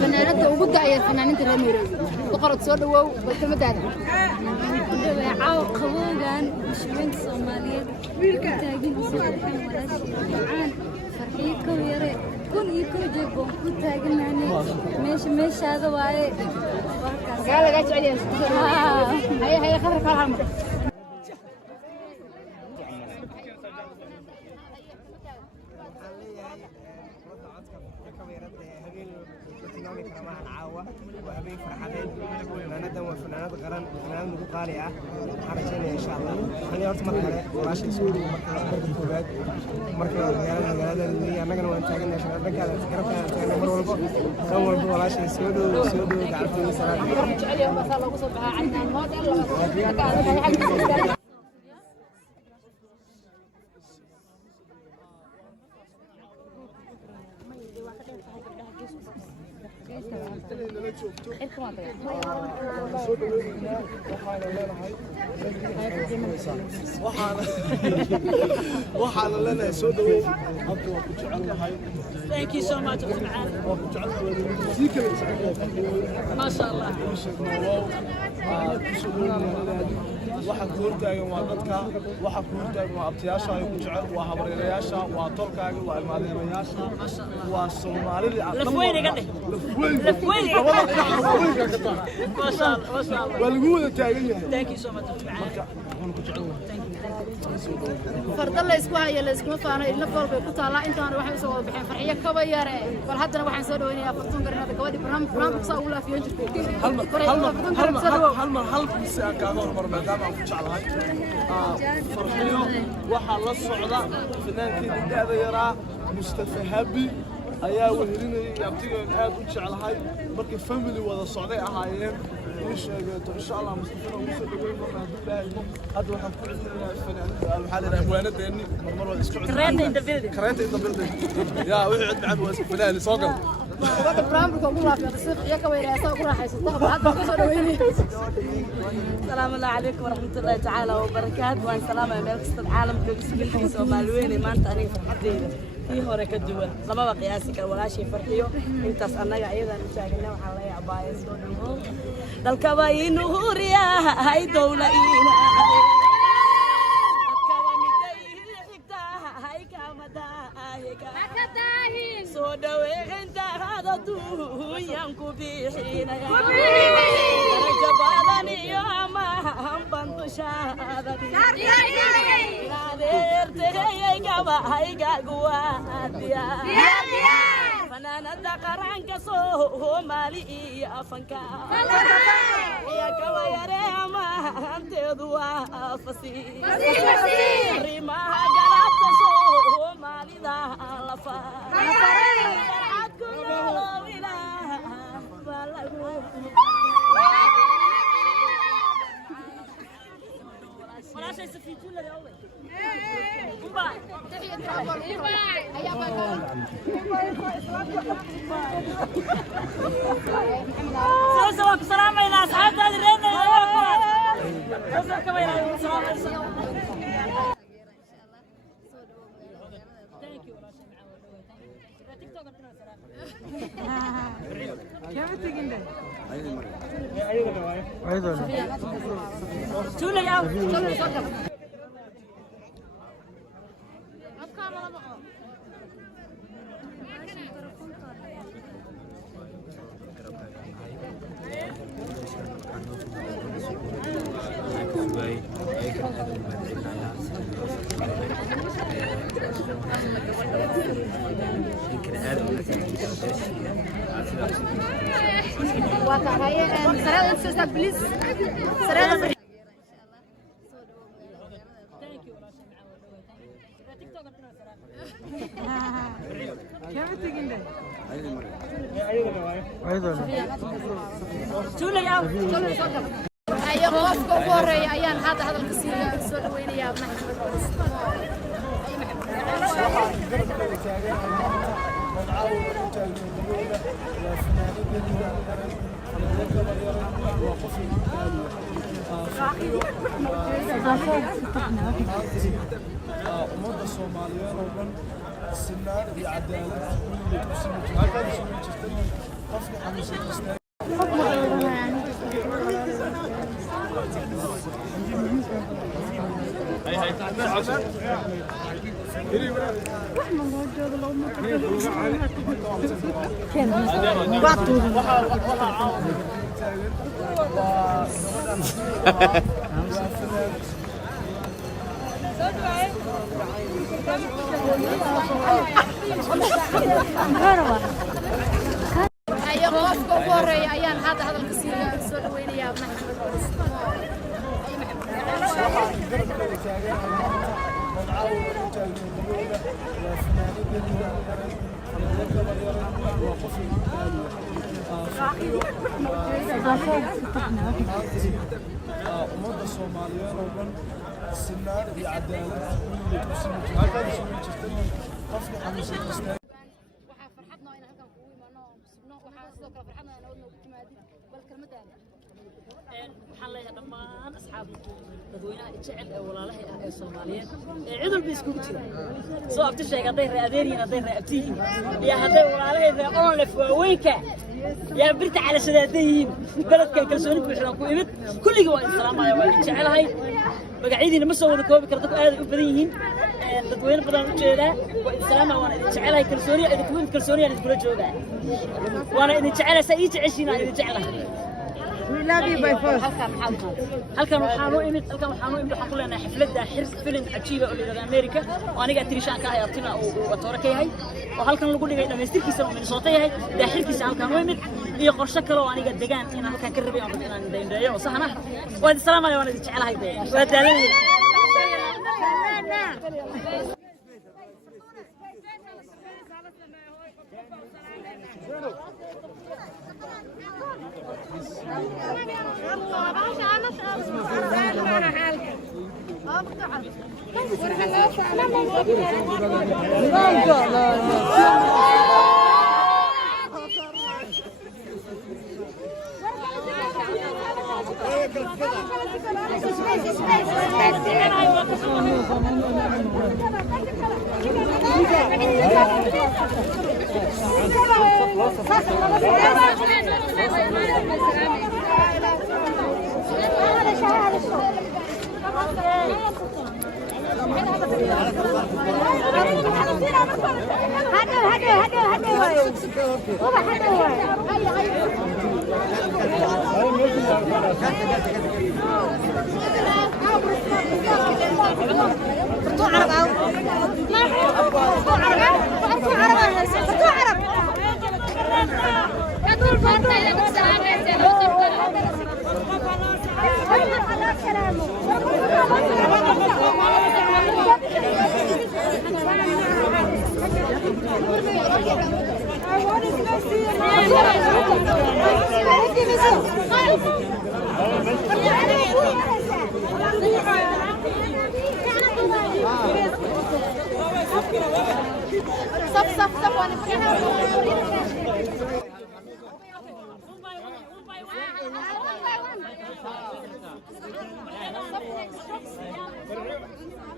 فنانة وبدأ يا فنانين ترميرو وقرأت سود وبتمت هذا عاو قبوغان مشوين الصوماليات تاجين صالحين ولا شيء عن فرحيكم يري كون يكون جيبهم تاجين يعني مش هذا واي قال قاعد عليه هي خبر كلام وهبين فرحانين فنانة وفنانات قرن فنانات نقول قارئة حرجنا إن شاء الله أنا أرتم مرة وراشي سوري مرة كوباد مرة رجال اللي أنا كنا نتاجنا عشان نرجع نتكلم عن مرة وربع وراشي سودو تعرفين سلام عليهم بس الله وصل بها عندنا الموت إلا waxaana leenahay soo dhaweey Thank you so much ما شاء الله waxa ku hortaagan waa dadka waxa ku hortaagan waa abtiyaasha ay ku jecel waa habareerayaasha waa tolkaaga waa ilmaaleeyaasha waa Soomaalida lafweyn iga dhig lafweyn iga ma sha Allah waa lagu wada taagan yahay thank you so much marka waxaan ku jecel فرد الله يسكوها يلا يسكوها فأنا إلنا فوق كتالا أنت أنا واحد يسوي بحين فرحية كبيرة فالحد أنا واحد يسوي ويني أفرطون قرنا ذكوادي برام بصاولا في يوم هل بس كانوا مرة دام أبو شعلها فرحية وحال الصعدة فنان كده هذا يرى مستفهبي ayaa wehelinay abtigan aad u jecelahay markii family wada socday ahaayeen in sheegato insha Allah mustaqbalka uu soo dhaweyn doona hadii hada waxaan ku celinayaa fanaanada waxa la yiraahdaa waanadeeni mar wada isku Karate in the building ya wixii cid macad waa fanaani soo gal هذا برامج أقول لك الصيف يا كوير يا ساق راح يصدق هذا كسر ويني السلام عليكم ورحمة الله تعالى وبركاته وأن سلام أمريكا العالم كل Soomaaliyeed maanta aniga farxadeeda في هورك الدول لما بقي أسيك ولا شيء فرحيو أنت أصلا أيضا نشاهدنا وحلا يا بايس دالكباين هوريا هاي دولة إينا سوداوي انت هذا دويانكو بيحينا يا جبالني يا ما هم بنت شادتي نادرتي يا جبا هاي غواديا فنانا قرانك سو مالي يا فنكا يا كويري ما انت دوا فسي ريما جلبت سو مالي ذا لفا ولا شيء سفيتوا لي أول. باي. سلام سلام إلى أصحاب الرنة. سلام كمان سلام. كيف تيجين ده؟ أيضا. شو اللي ياو؟ وكهاي سرعة السيستم بليز سرعة كيف تيجين ده؟ أيضا. شو اللي ياو؟ أي خوف كبوري أيان هذا القصير سوى وين يا محمد ummadda Soomaaliyeed oo dhan sinaan iyo cadaalad kulligeed ku sii jirtay qofka xanuunsan kasta أيوة قفك وقري أيان هذا القصير سوى وين يا ابن ummadda Soomaaliyeed oo dhan sinaan iyo cadaalad kulligeed ku sii jirtay qofka xanuunsan kasta waxaa farxadna in halkan kugu imaano musubno waxaa sidoo kale farxadna in aad noogu timaadid bal kalmadaada waxaan leeyahay dhammaan asxaabta dadweynaha jecel ee walaalaha ah ee Soomaaliyeed ee cid walba iskugu jira soo abti sheeg haday raadeeriin haday raabtihiin iyo haday walaalaha onlef waaweynka yaa birta cala shadaadayeen baladkan kalsooni buuxda ku imid kulliga waa islaamaya waa jecelahay magaciidina ma soo wada koobi karto aad u badan yihiin dadweyne badan u jeedaa waa islaamaya waan jecelahay kalsooni ay ku kalsooni aan kula joogaa waana idin jecelahay say jeceshiina idin jecelahay We love you by force. halkan waxaan u imid waxaan ku leenahay xafladda filim cajiiba oo leeyahay America oo aniga tirishaan ka ahay abtina oo toora ka yahay oo halkan lagu dhigay dhameystirkiisa oo Minnesota yahay daaxilkiisa halkan u imid iyo qorshe kale oo aniga degaan in halkan ka rabay inaan deeyo oo saxna waa salaamay waan idin jecelahay waa daalanay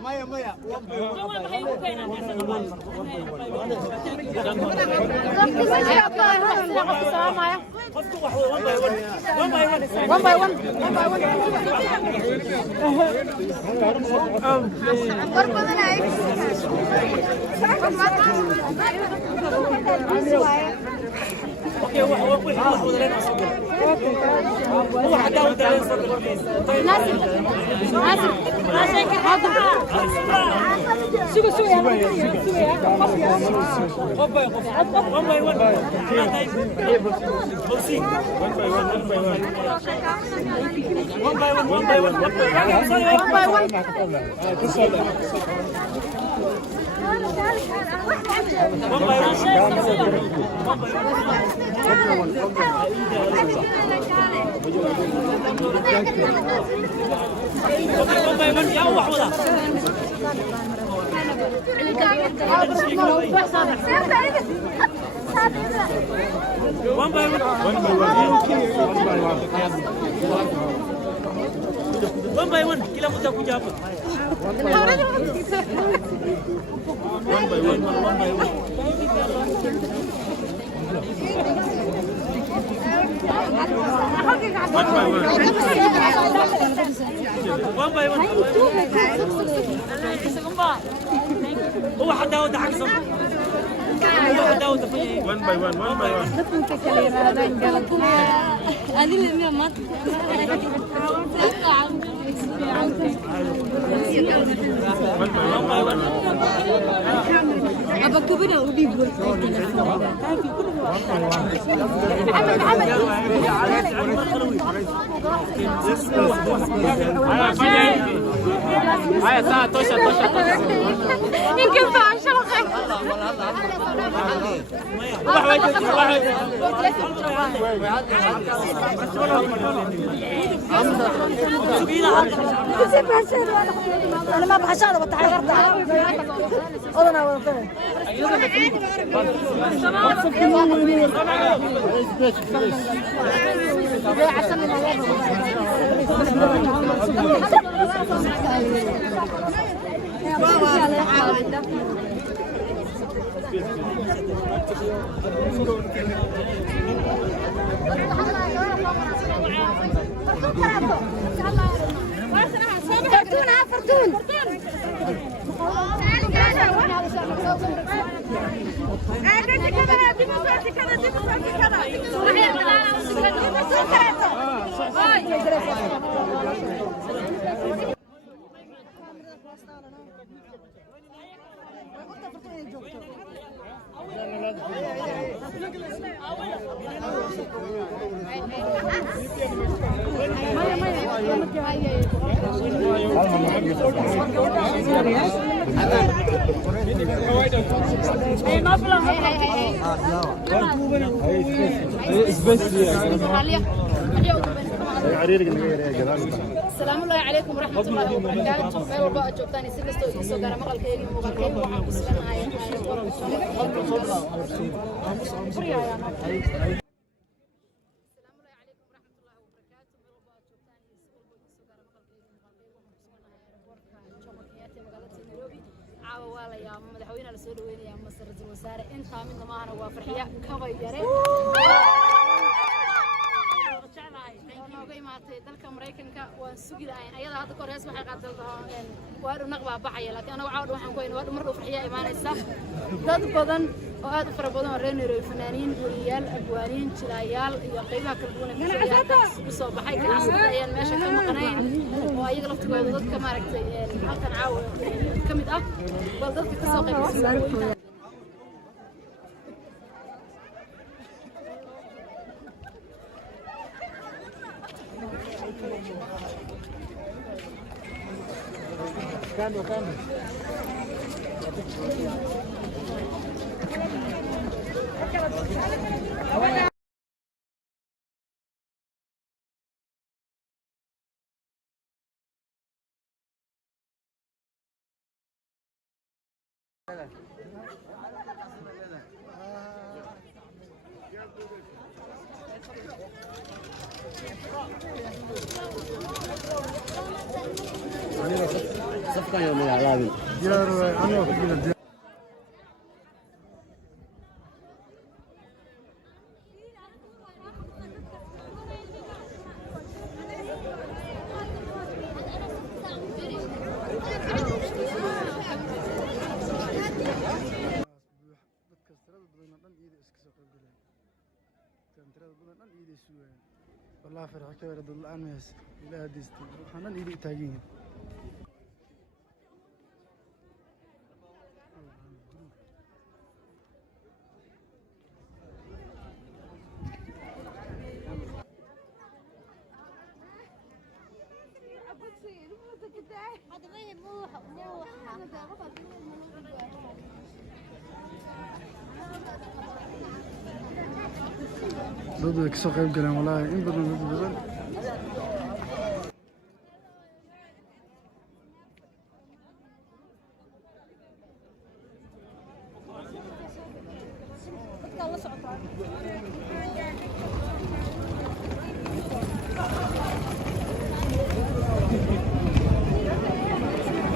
Maya. One by one. One by one, kila mtu akuja hapa. One by one. هو حد داود حق صبر. One by one. أبغى كبيرة ودي بقول يمكن فعشان أنا ما أبغى شغلة بتحيرت أنا ولا فرتون السلام الله عليكم ورحمة الله وبركاته. ما والله أجوبتني سلستو يسوع قرا مقال كيري مقال كيري وحنا مدحوينا لسه دويني يا مصر الوزارة أنت من معنا وفرحية كبيرة. dalka Mareykanka waan sugidahay ayada hadda koreys waxay qaadaan waa naqba baxaya laakiin anagu caawd waxaan ku haynaa mar farxiya imaanaysa dad badan oo aad u fara badan oo reer fanaaniin wariyaal abwaaniin jilayaal iyo qaybaha kala duwan ee soo baxay ganacsiga ayaan meesha ka maqnayn oo ayaga laftigooda dadka maaragtay halkan caawd kamid ah bal dadka ka soo qaybgalay Kando. صفقة يومية على والله فرح كبير ضل الآن إلى هديستي وحنا نيجي تاجين ضد كسر قيب كلام والله إن بدنا